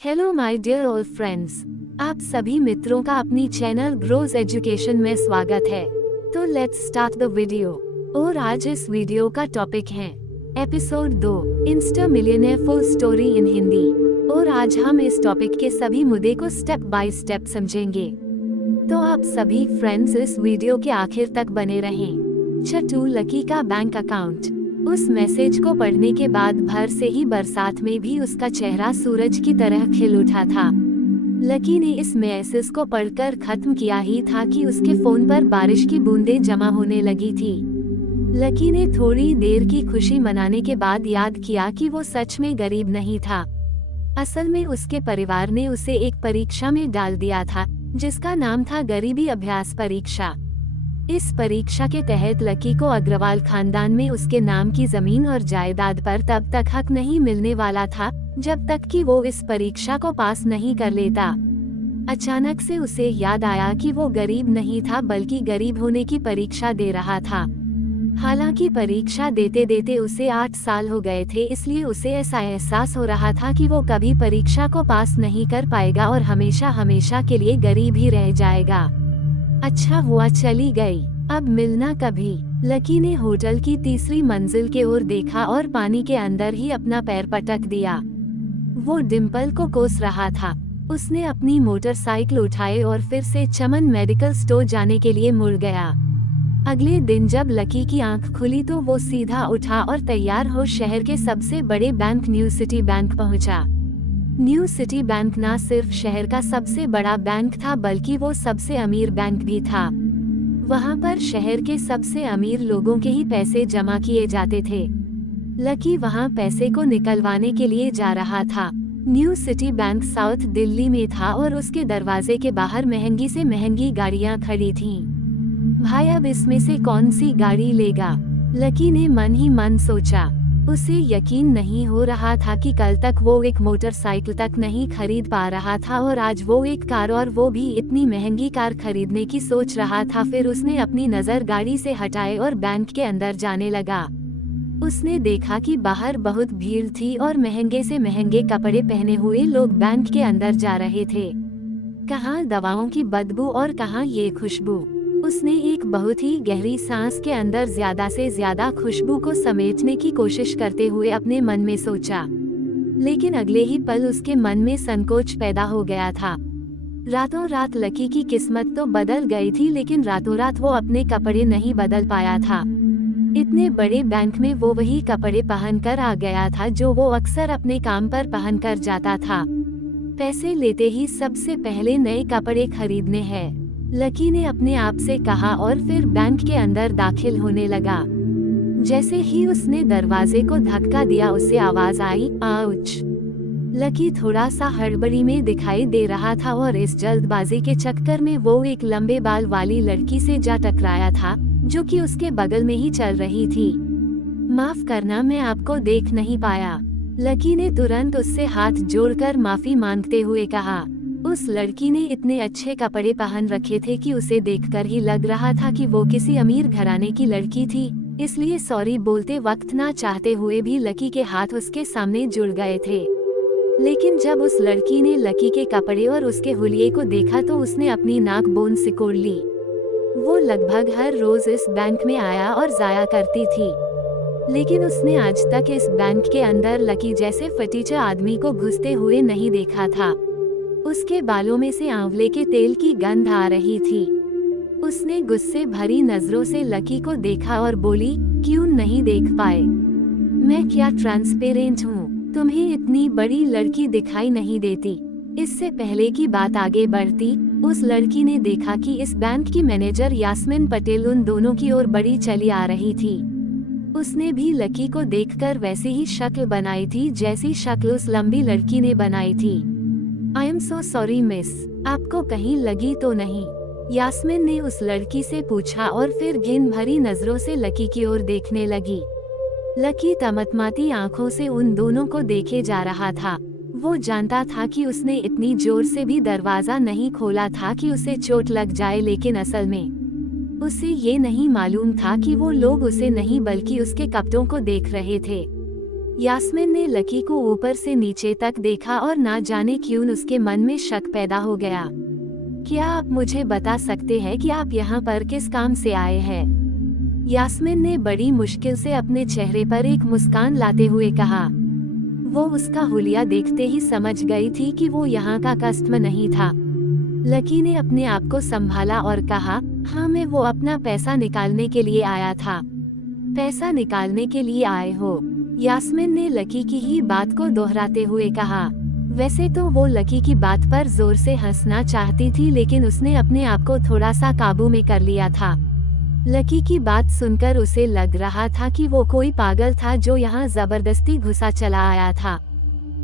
Hello my dear old friends, आप सभी मित्रों का अपनी चैनल ग्रोज एजुकेशन में स्वागत है। तो लेट्स स्टार्ट द वीडियो। और आज इस वीडियो का टॉपिक है episode 2 Insta millionaire full story in Hindi. और आज हम इस टॉपिक के सभी मुद्दे को स्टेप बाय स्टेप समझेंगे। तो आप सभी फ्रेंड्स इस वीडियो के आखिर तक बने रहें। चट्टू लकी का बैंक अकाउंट। उस मैसेज को पढ़ने के बाद भर से ही बरसात में भी उसका चेहरा सूरज की तरह खिल उठा था। लकी ने इस मैसेज को पढ़कर खत्म किया ही था कि उसके फोन पर बारिश की बूंदें जमा होने लगी थी। लकी ने थोड़ी देर की खुशी मनाने के बाद याद किया कि वो सच में गरीब नहीं था। असल में उसके परिवार ने उसे एक परीक्षा में डाल दिया था जिसका नाम था गरीबी अभ्यास परीक्षा। इस परीक्षा के तहत लकी को अग्रवाल खानदान में उसके नाम की जमीन और जायदाद पर तब तक हक नहीं मिलने वाला था जब तक कि वो इस परीक्षा को पास नहीं कर लेता। अचानक से उसे याद आया कि वो गरीब नहीं था बल्कि गरीब होने की परीक्षा दे रहा था। हालांकि परीक्षा देते देते उसे 8 साल हो गए थे, इसलिए उसे ऐसा एहसास हो रहा था कि वो कभी परीक्षा को पास नहीं कर पाएगा और हमेशा हमेशा के लिए गरीब ही रह जाएगा। अच्छा हुआ चली गई, अब मिलना कभी। लकी ने होटल की तीसरी मंजिल के ओर देखा और पानी के अंदर ही अपना पैर पटक दिया। वो डिम्पल को कोस रहा था। उसने अपनी मोटरसाइकिल उठाई और फिर से चमन मेडिकल स्टोर जाने के लिए मुड़ गया। अगले दिन जब लकी की आंख खुली तो वो सीधा उठा और तैयार हो शहर के सबसे बड़े बैंक न्यू सिटी बैंक पहुंचा। न्यू सिटी बैंक न सिर्फ शहर का सबसे बड़ा बैंक था बल्कि वो सबसे अमीर बैंक भी था। वहाँ पर शहर के सबसे अमीर लोगों के ही पैसे जमा किए जाते थे। लकी वहाँ पैसे को निकलवाने के लिए जा रहा था। New city bank south Delhi में था और उसके दरवाजे के बाहर महंगी से महंगी गाड़ियाँ खड़ी थीं। भाई अब इसमें से कौन सी गाड़ी लेगा, लकी ने मन ही मन सोचा। उसे यकीन नहीं हो रहा था कि कल तक वो एक मोटरसाइकिल तक नहीं खरीद पा रहा था और आज वो एक कार, और वो भी इतनी महंगी कार खरीदने की सोच रहा था। फिर उसने अपनी नज़र गाड़ी से हटाई और बैंक के अंदर जाने लगा। उसने देखा कि बाहर बहुत भीड़ थी और महंगे से महंगे कपड़े पहने हुए लोग बैंक के अंदर जा रहे थे। कहाँ दवाओं की बदबू और कहाँ ये खुशबू। उसने एक बहुत ही गहरी सांस के अंदर ज्यादा से ज्यादा खुशबू को समेटने की कोशिश करते हुए अपने मन में सोचा। लेकिन अगले ही पल उसके मन में संकोच पैदा हो गया था। रातों रात लकी की किस्मत तो बदल गई थी, लेकिन रातों रात वो अपने कपड़े नहीं बदल पाया था। इतने बड़े बैंक में वो वही कपड़े पहनकर आ गया था जो वो अक्सर अपने काम पर पहनकर जाता था। पैसे लेते ही सबसे पहले नए कपड़े खरीदने हैं, लकी ने अपने आप से कहा और फिर बैंक के अंदर दाखिल होने लगा। जैसे ही उसने दरवाजे को धक्का दिया उसे आवाज आई, आउच। लकी थोड़ा सा हड़बड़ी में दिखाई दे रहा था और इस जल्दबाजी के चक्कर में वो एक लंबे बाल वाली लड़की से जा टकराया था जो कि उसके बगल में ही चल रही थी। माफ करना, मैं आपको देख नहीं पाया, लकी ने तुरंत उससे हाथ जोड़कर माफी मांगते हुए कहा। उस लड़की ने इतने अच्छे कपड़े पहन रखे थे कि उसे देखकर ही लग रहा था कि वो किसी अमीर घराने की लड़की थी, इसलिए सॉरी बोलते वक्त ना चाहते हुए भी लकी के हाथ उसके सामने जुड़ गए थे। लेकिन जब उस लड़की ने लकी के कपड़े और उसके हुलिये को देखा तो उसने अपनी नाक बोन सिकोड़ ली। वो लगभग हर रोज इस बैंक में आया और जाया करती थी, लेकिन उसने आज तक इस बैंक के अंदर लकी जैसे फटीचा आदमी को घुसते हुए नहीं देखा था। उसके बालों में से आंवले के तेल की गंध आ रही थी। उसने गुस्से भरी नजरों से लकी को देखा और बोली, क्यों नहीं देख पाए? मैं क्या ट्रांसपेरेंट हूँ? तुम्हें इतनी बड़ी लड़की दिखाई नहीं देती? इससे पहले कि बात आगे बढ़ती, उस लड़की ने देखा कि इस बैंक की मैनेजर यास्मीन पटेल उन दोनों की ओर बड़ी चली आ रही थी। उसने भी लकी को देखकर वैसी ही शक्ल बनाई थी जैसी शक्ल उस लंबी लड़की ने बनाई थी। I am so sorry miss, आपको कहीं लगी तो नहीं? यास्मीन ने उस लड़की से पूछा और फिर घिन भरी नजरों से लकी की ओर देखने लगी। लकी तमतमाती आंखों से उन दोनों को देखे जा रहा था। वो जानता था कि उसने इतनी जोर से भी दरवाजा नहीं खोला था कि उसे चोट लग जाए, लेकिन असल में उसे ये नहीं मालूम था कि वो लोग उसे नहीं बल्कि उसके कपड़ों को देख रहे थे। यास्मिन ने लकी को ऊपर से नीचे तक देखा और ना जाने क्यों उसके मन में शक पैदा हो गया। क्या आप मुझे बता सकते हैं कि आप यहाँ पर किस काम से आए हैं? यास्मिन ने बड़ी मुश्किल से अपने चेहरे पर एक मुस्कान लाते हुए कहा। वो उसका हुलिया देखते ही समझ गई थी कि वो यहाँ का कस्टमर नहीं था। लकी ने अपने आप को संभाला और कहा, हाँ मैं वो अपना पैसा निकालने के लिए आया था। पैसा निकालने के लिए आए हो? यास्मिन ने लकी की ही बात को दोहराते हुए कहा। वैसे तो वो लकी की बात पर जोर से हंसना चाहती थी, लेकिन उसने अपने आप को थोड़ा सा काबू में कर लिया था। लकी की बात सुनकर उसे लग रहा था कि वो कोई पागल था जो यहाँ जबरदस्ती घुसा चला आया था।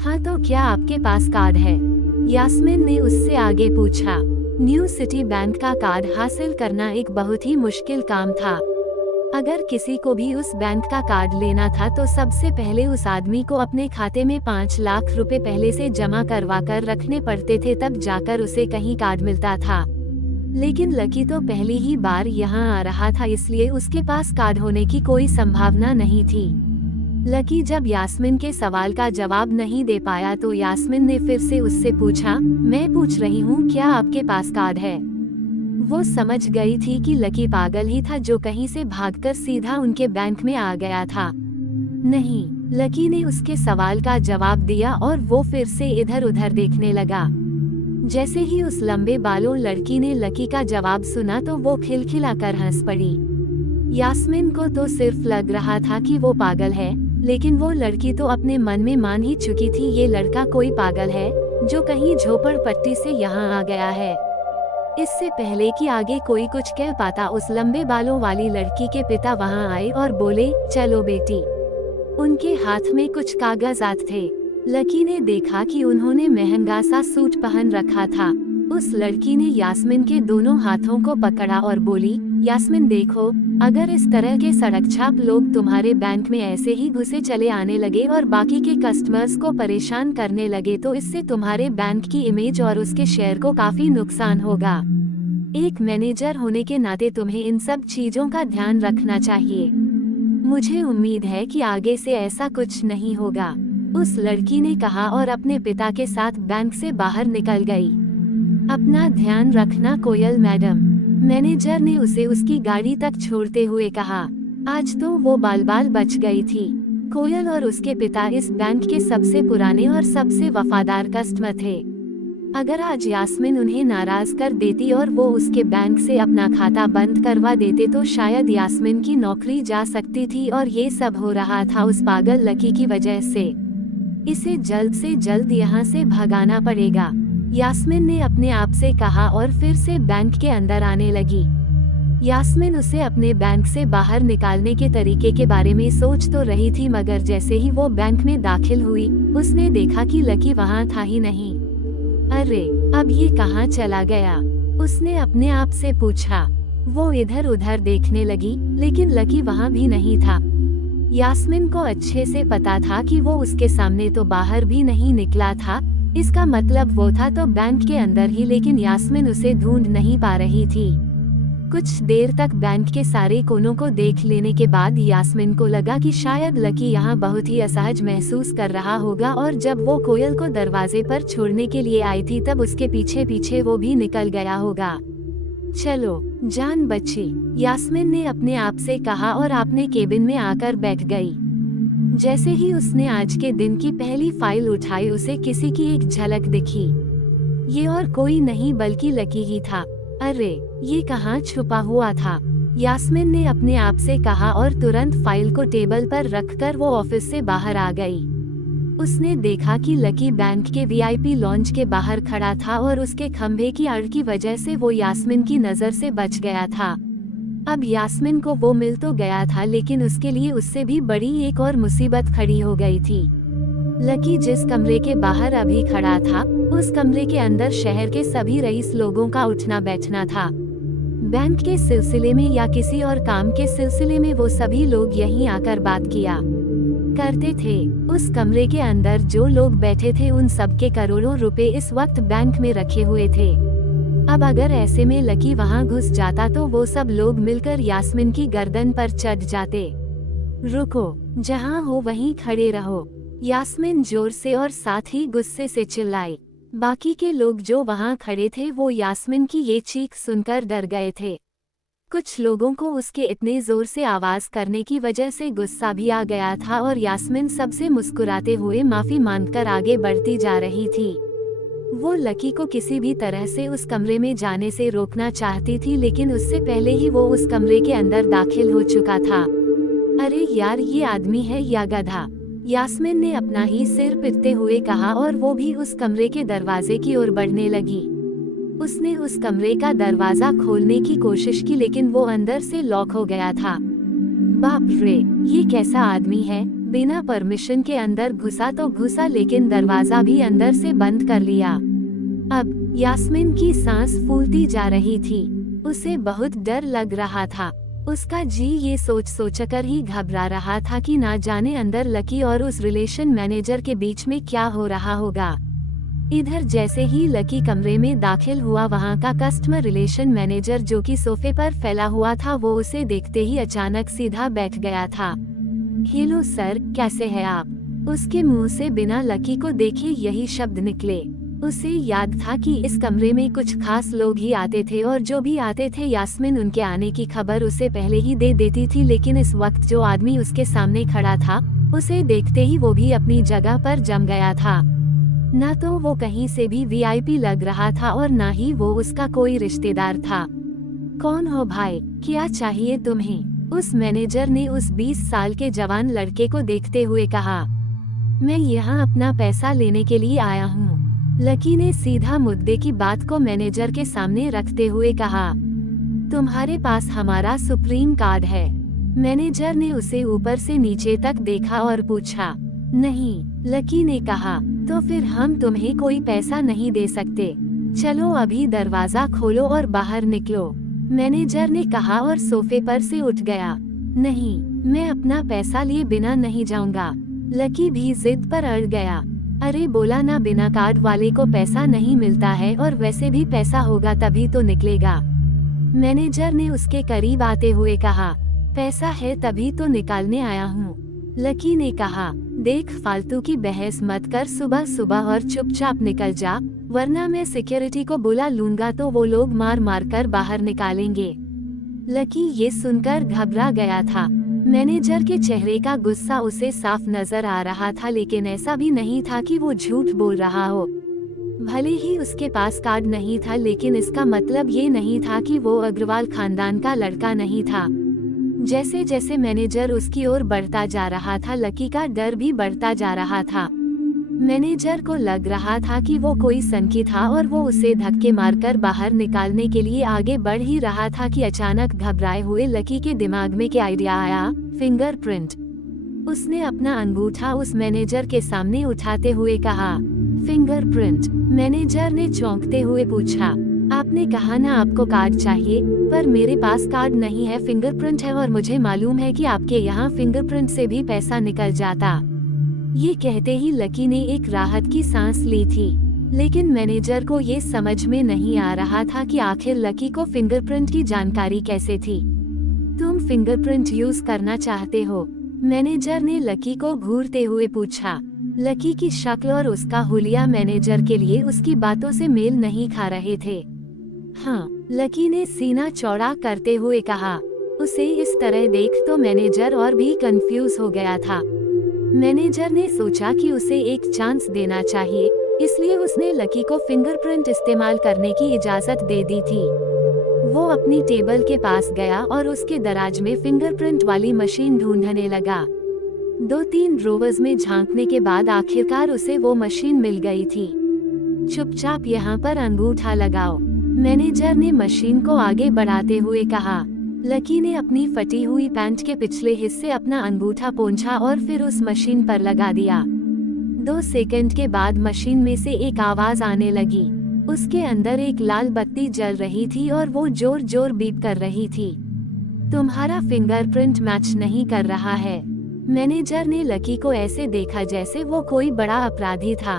हाँ तो क्या आपके पास कार्ड है? यास्मिन ने उससे आगे पूछा। न्यू सिटी बैंक का कार्ड हासिल करना एक बहुत ही मुश्किल काम था। अगर किसी को भी उस बैंक का कार्ड लेना था तो सबसे पहले उस आदमी को अपने खाते में 5 लाख रुपए पहले से जमा करवा कर रखने पड़ते थे, तब जाकर उसे कहीं कार्ड मिलता था। लेकिन लकी तो पहली ही बार यहाँ आ रहा था, इसलिए उसके पास कार्ड होने की कोई संभावना नहीं थी। लकी जब यास्मिन के सवाल का जवाब नहीं दे पाया तो यास्मिन ने फिर से उससे पूछा, मैं पूछ रही हूँ क्या आपके पास कार्ड है? वो समझ गई थी कि लकी पागल ही था जो कहीं से भागकर सीधा उनके बैंक में आ गया था। नहीं, लकी ने उसके सवाल का जवाब दिया और वो फिर से इधर उधर देखने लगा। जैसे ही उस लंबे बालों लड़की ने लकी का जवाब सुना तो वो खिलखिलाकर हंस पड़ी। यास्मिन को तो सिर्फ लग रहा था कि वो पागल है, लेकिन वो लड़की तो अपने मन में मान ही चुकी थी ये लड़का कोई पागल है जो कहीं झोपड़पट्टी से यहाँ आ गया है। इससे पहले कि आगे कोई कुछ कह पाता, उस लंबे बालों वाली लड़की के पिता वहाँ आए और बोले, चलो बेटी। उनके हाथ में कुछ कागजात थे। लकी ने देखा कि उन्होंने महंगा सा सूट पहन रखा था। उस लड़की ने यास्मिन के दोनों हाथों को पकड़ा और बोली, यास्मिन देखो, अगर इस तरह के सड़क छाप लोग तुम्हारे बैंक में ऐसे ही घुसे चले आने लगे और बाकी के कस्टमर्स को परेशान करने लगे तो इससे तुम्हारे बैंक की इमेज और उसके शेयर को काफी नुकसान होगा। एक मैनेजर होने के नाते तुम्हें इन सब चीजों का ध्यान रखना चाहिए। मुझे उम्मीद है कि आगे से ऐसा कुछ नहीं होगा, उस लड़की ने कहा और अपने पिता के साथ बैंक से बाहर निकल गई। अपना ध्यान रखना कोयल मैडम, मैनेजर ने उसे उसकी गाड़ी तक छोड़ते हुए कहा। आज तो वो बाल बच गई थी। कोयल और उसके पिता इस बैंक के सबसे पुराने और सबसे वफादार कस्टमर थे। अगर आज यास्मिन उन्हें नाराज कर देती और वो उसके बैंक से अपना खाता बंद करवा देते तो शायद यास्मिन की नौकरी जा सकती थी, और ये सब हो रहा था उस पागल लकी की वजह से। इसे जल्द से जल्द यहाँ से भगाना पड़ेगा, यास्मिन ने अपने आप से कहा और फिर से बैंक के अंदर आने लगी। यास्मिन उसे अपने बैंक से बाहर निकालने के तरीके के बारे में सोच तो रही थी, मगर जैसे ही वो बैंक में दाखिल हुई उसने देखा कि लकी वहाँ था ही नहीं। अरे अब ये कहाँ चला गया, उसने अपने आप से पूछा। वो इधर उधर देखने लगी, लेकिन लकी वहाँ भी नहीं था। यास्मिन को अच्छे से पता था कि वो उसके सामने तो बाहर भी नहीं निकला था, इसका मतलब वो था तो बैंक के अंदर ही, लेकिन यास्मिन उसे ढूंढ नहीं पा रही थी। कुछ देर तक बैंक के सारे कोनों को देख लेने के बाद यास्मिन को लगा कि शायद लकी यहाँ बहुत ही असहज महसूस कर रहा होगा, और जब वो कोयल को दरवाजे पर छोड़ने के लिए आई थी तब उसके पीछे पीछे वो भी निकल गया होगा। चलो जान बची, यास्मिन ने अपने आप से कहा और अपने केबिन में आकर बैठ गई। जैसे ही उसने आज के दिन की पहली फाइल उठाई उसे किसी की एक झलक दिखी। ये और कोई नहीं बल्कि लकी ही था। अरे ये कहाँ छुपा हुआ था, यास्मिन ने अपने आप से कहा और तुरंत फाइल को टेबल पर रखकर वो ऑफिस से बाहर आ गई। उसने देखा कि लकी बैंक के वीआईपी लॉन्ज के बाहर खड़ा था और उसके खंभे की आड़ की वजह से वो यास्मिन की नजर से बच गया था। अब यास्मिन को वो मिल तो गया था, लेकिन उसके लिए उससे भी बड़ी एक और मुसीबत खड़ी हो गई थी। लकी जिस कमरे के बाहर अभी खड़ा था उस कमरे के अंदर शहर के सभी रईस लोगों का उठना बैठना था। बैंक के सिलसिले में या किसी और काम के सिलसिले में वो सभी लोग यहीं आकर बात किया करते थे। उस कमरे के अंदर जो लोग बैठे थे उन सबके करोड़ों रुपए इस वक्त बैंक में रखे हुए थे। अब अगर ऐसे में लकी वहां घुस जाता तो वो सब लोग मिलकर यास्मिन की गर्दन पर चढ़ जाते। रुको, जहां हो वहीं खड़े रहो, यास्मीन जोर से और साथ ही गुस्से से चिल्लाई। बाकी के लोग जो वहां खड़े थे वो यास्मीन की ये चीख सुनकर डर गए थे। कुछ लोगों को उसके इतने जोर से आवाज करने की वजह से गुस्सा भी आ गया था और यास्मीन सबसे मुस्कुराते हुए माफी मांगकर आगे बढ़ती जा रही थी। वो लकी को किसी भी तरह से उस कमरे में जाने से रोकना चाहती थी, लेकिन उससे पहले ही वो उस कमरे के अंदर दाखिल हो चुका था। अरे यार, ये आदमी है या गधा, यास्मीन ने अपना ही सिर पीटते हुए कहा और वो भी उस कमरे के दरवाजे की ओर बढ़ने लगी। उसने उस कमरे का दरवाजा खोलने की कोशिश की, लेकिन वो अंदर से लॉक हो गया था। बाप रे, ये कैसा आदमी है, बिना परमिशन के अंदर घुसा तो घुसा, लेकिन दरवाजा भी अंदर से बंद कर लिया। अब यास्मीन की सांस फूलती जा रही थी, उसे बहुत डर लग रहा था। उसका जी ये सोचकर ही घबरा रहा था कि ना जाने अंदर लकी और उस रिलेशन मैनेजर के बीच में क्या हो रहा होगा। इधर जैसे ही लकी कमरे में दाखिल हुआ, वहां का कस्टमर रिलेशन मैनेजर जो कि सोफे पर फैला हुआ था, वो उसे देखते ही अचानक सीधा बैठ गया था। हेलो सर, कैसे हैं आप? उसके मुंह से बिना लकी को देखे यही शब्द निकले। उसे याद था कि इस कमरे में कुछ खास लोग ही आते थे और जो भी आते थे यास्मीन उनके आने की खबर उसे पहले ही दे देती थी, लेकिन इस वक्त जो आदमी उसके सामने खड़ा था, उसे देखते ही वो भी अपनी जगह पर जम गया था। ना तो वो कहीं से भी वीआईपी लग रहा था और ना ही वो उसका कोई रिश्तेदार था। कौन हो भाई, क्या चाहिए तुम्हें? उस मैनेजर ने उस 20 साल के जवान लड़के को देखते हुए कहा। मैं यहाँ अपना पैसा लेने के लिए आया हूँ, लकी ने सीधा मुद्दे की बात को मैनेजर के सामने रखते हुए कहा। तुम्हारे पास हमारा सुप्रीम कार्ड है? मैनेजर ने उसे ऊपर से नीचे तक देखा और पूछा। नहीं, लकी ने कहा। तो फिर हम तुम्हें कोई पैसा नहीं दे सकते, चलो अभी दरवाजा खोलो और बाहर निकलो, मैनेजर ने कहा और सोफे पर से उठ गया। नहीं, मैं अपना पैसा लिए बिना नहीं जाऊंगा, लकी भी जिद पर अड़ गया। अरे बोला ना, बिना कार्ड वाले को पैसा नहीं मिलता है, और वैसे भी पैसा होगा तभी तो निकलेगा, मैनेजर ने उसके करीब आते हुए कहा। पैसा है तभी तो निकालने आया हूँ, लकी ने कहा। देख, फालतू की बहस मत कर सुबह सुबह और चुपचाप निकल जा, वरना मैं सिक्योरिटी को बुला लूंगा तो वो लोग मार मार कर बाहर निकालेंगे। लकी ये सुनकर घबरा गया था। मैनेजर के चेहरे का गुस्सा उसे साफ नजर आ रहा था, लेकिन ऐसा भी नहीं था कि वो झूठ बोल रहा हो। भले ही उसके पास कार्ड नहीं था, लेकिन इसका मतलब ये नहीं था कि वो अग्रवाल खानदान का लड़का नहीं था। जैसे जैसे मैनेजर उसकी ओर बढ़ता जा रहा था, लकी का डर भी बढ़ता जा रहा था। मैनेजर को लग रहा था कि वो कोई संकी था और वो उसे धक्के मारकर बाहर निकालने के लिए आगे बढ़ ही रहा था कि अचानक घबराए हुए लकी के दिमाग में क्या आइडिया आया। फिंगरप्रिंट। उसने अपना अंगूठा उस मैनेजर के सामने उठाते हुए कहा। फिंगरप्रिंट? मैनेजर ने चौंकते हुए पूछा। आपने कहा ना आपको कार्ड चाहिए, पर मेरे पास कार्ड नहीं है, फिंगरप्रिंट है, और मुझे मालूम है कि आपके यहाँ फिंगरप्रिंट से भी पैसा निकल जाता। ये कहते ही लकी ने एक राहत की सांस ली थी, लेकिन मैनेजर को ये समझ में नहीं आ रहा था कि आखिर लकी को फिंगरप्रिंट की जानकारी कैसे थी। तुम फिंगरप्रिंट यूज करना चाहते हो? मैनेजर ने लकी को घूरते हुए पूछा। लकी की शक्ल और उसका हुलिया मैनेजर के लिए उसकी बातों से मेल नहीं खा रहे थे। हाँ, लकी ने सीना चौड़ा करते हुए कहा। उसे इस तरह देख तो मैनेजर और भी कंफ्यूज हो गया था। मैनेजर ने सोचा कि उसे एक चांस देना चाहिए, इसलिए उसने लकी को फिंगरप्रिंट इस्तेमाल करने की इजाजत दे दी थी। वो अपनी टेबल के पास गया और उसके दराज में फिंगरप्रिंट वाली मशीन ढूंढने लगा। 2-3 ड्रोवर्स में झांकने के बाद आखिरकार उसे वो मशीन मिल गई थी। चुपचाप यहाँ पर अंगूठा लगाओ, मैनेजर ने मशीन को आगे बढ़ाते हुए कहा। लकी ने अपनी फटी हुई पैंट के पिछले हिस्से अपना अंगूठा पोंछा और फिर उस मशीन पर लगा दिया। 2 सेकंड के बाद मशीन में से एक आवाज आने लगी। उसके अंदर एक लाल बत्ती जल रही थी और वो जोर जोर बीप कर रही थी। तुम्हारा फिंगरप्रिंट मैच नहीं कर रहा है। मैनेजर ने लकी को ऐसे देखा जैसे वो कोई बड़ा अपराधी था।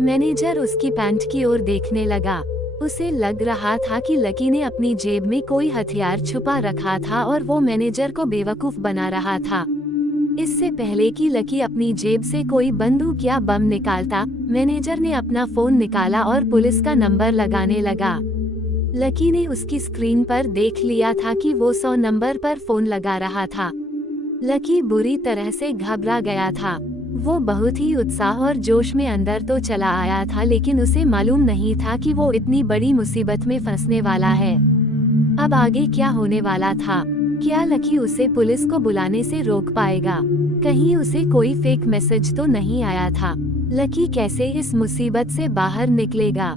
मैनेजर उसकी पैंट की ओर देखने लगा। उसे लग रहा था कि लकी ने अपनी जेब में कोई हथियार छुपा रखा था और वो मैनेजर को बेवकूफ बना रहा था। इससे पहले कि लकी अपनी जेब से कोई बंदूक या बम निकालता, मैनेजर ने अपना फोन निकाला और पुलिस का नंबर लगाने लगा। लकी ने उसकी स्क्रीन पर देख लिया था कि वो 100 नंबर पर फोन लगा रहा था। लकी बुरी तरह से घबरा गया था। वो बहुत ही उत्साह और जोश में अंदर तो चला आया था, लेकिन उसे मालूम नहीं था कि वो इतनी बड़ी मुसीबत में फंसने वाला है। अब आगे क्या होने वाला था? क्या लकी उसे पुलिस को बुलाने से रोक पाएगा? कहीं उसे कोई फेक मैसेज तो नहीं आया था? लकी कैसे इस मुसीबत से बाहर निकलेगा?